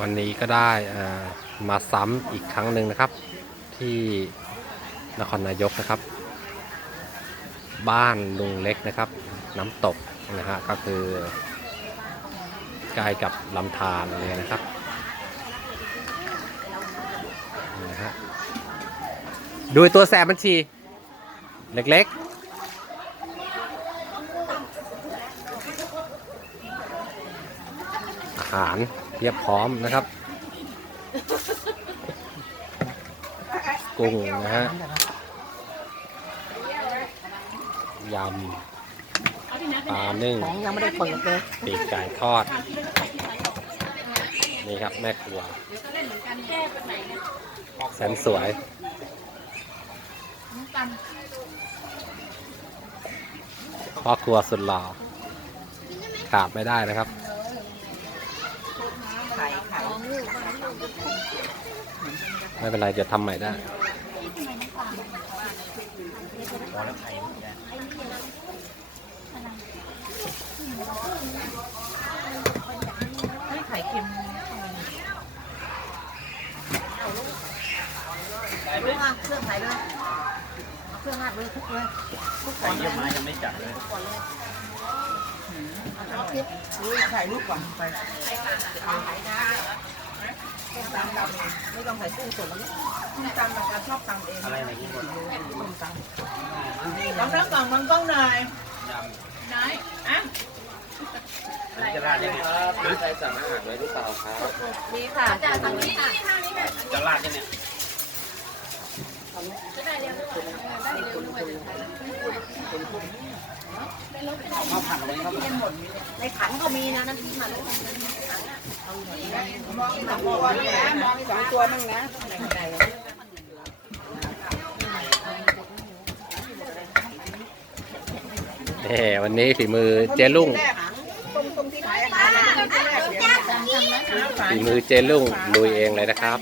วันนี้ก็ได้มาซ้ำอีกครั้งหนึ่งนะครับ ที่นครนายกนะครับ บ้านลุงเล็กนะครับ น้ำตกนะฮะก็คือใกล้กับลำธารเลยนะครับนะฮะดูตัวแสบบัญชี เล็กๆอาหาร เรียบพร้อมนะครับกุ้งนะฮะยำปลานึ่งของยังไม่ได้เปิดเลยปีกไก่ทอด นี่ครับแม่ครัวแสนสวยพ่อครัวสุดหล่อขาดไม่ได้นะครับ ไข่ไข่ ไม่เป็นไรเดี๋ยวทำใหม่ได้ให้ไข่เค็มลูกอะเครื่องไข่เลยเครื่องราดเลยทุกเลยทุกก่อนเลยมายังไม่จัดเลยเอาพริกอุ้ยไข่ลูกก่อนไปเอาไข่นะ ต้มตำดำไม่ต้องใส่กุ้งสดแล้วต้มตำแบบชอบตำเองอะไรไหนยิ่งกว่าต้มตำลองทั้งกล่องมันกล้องหน่อยยไหนอะำอันนี้จะราดได้ไหมใครสั่งอาหารไว้หรือเปล่าครับนี่ค่ะจะทำนี้ค่ะจะราดได้ไหม เอาผัดอะไรครับในขันก็มีนะน้ำพริกมาแล้วมองสองตัวนะมองสองตัวมั่งนะเอ่วันนี้ฝีมือเจลุงฝีมือเจลุงลุยเองเลยนะครับ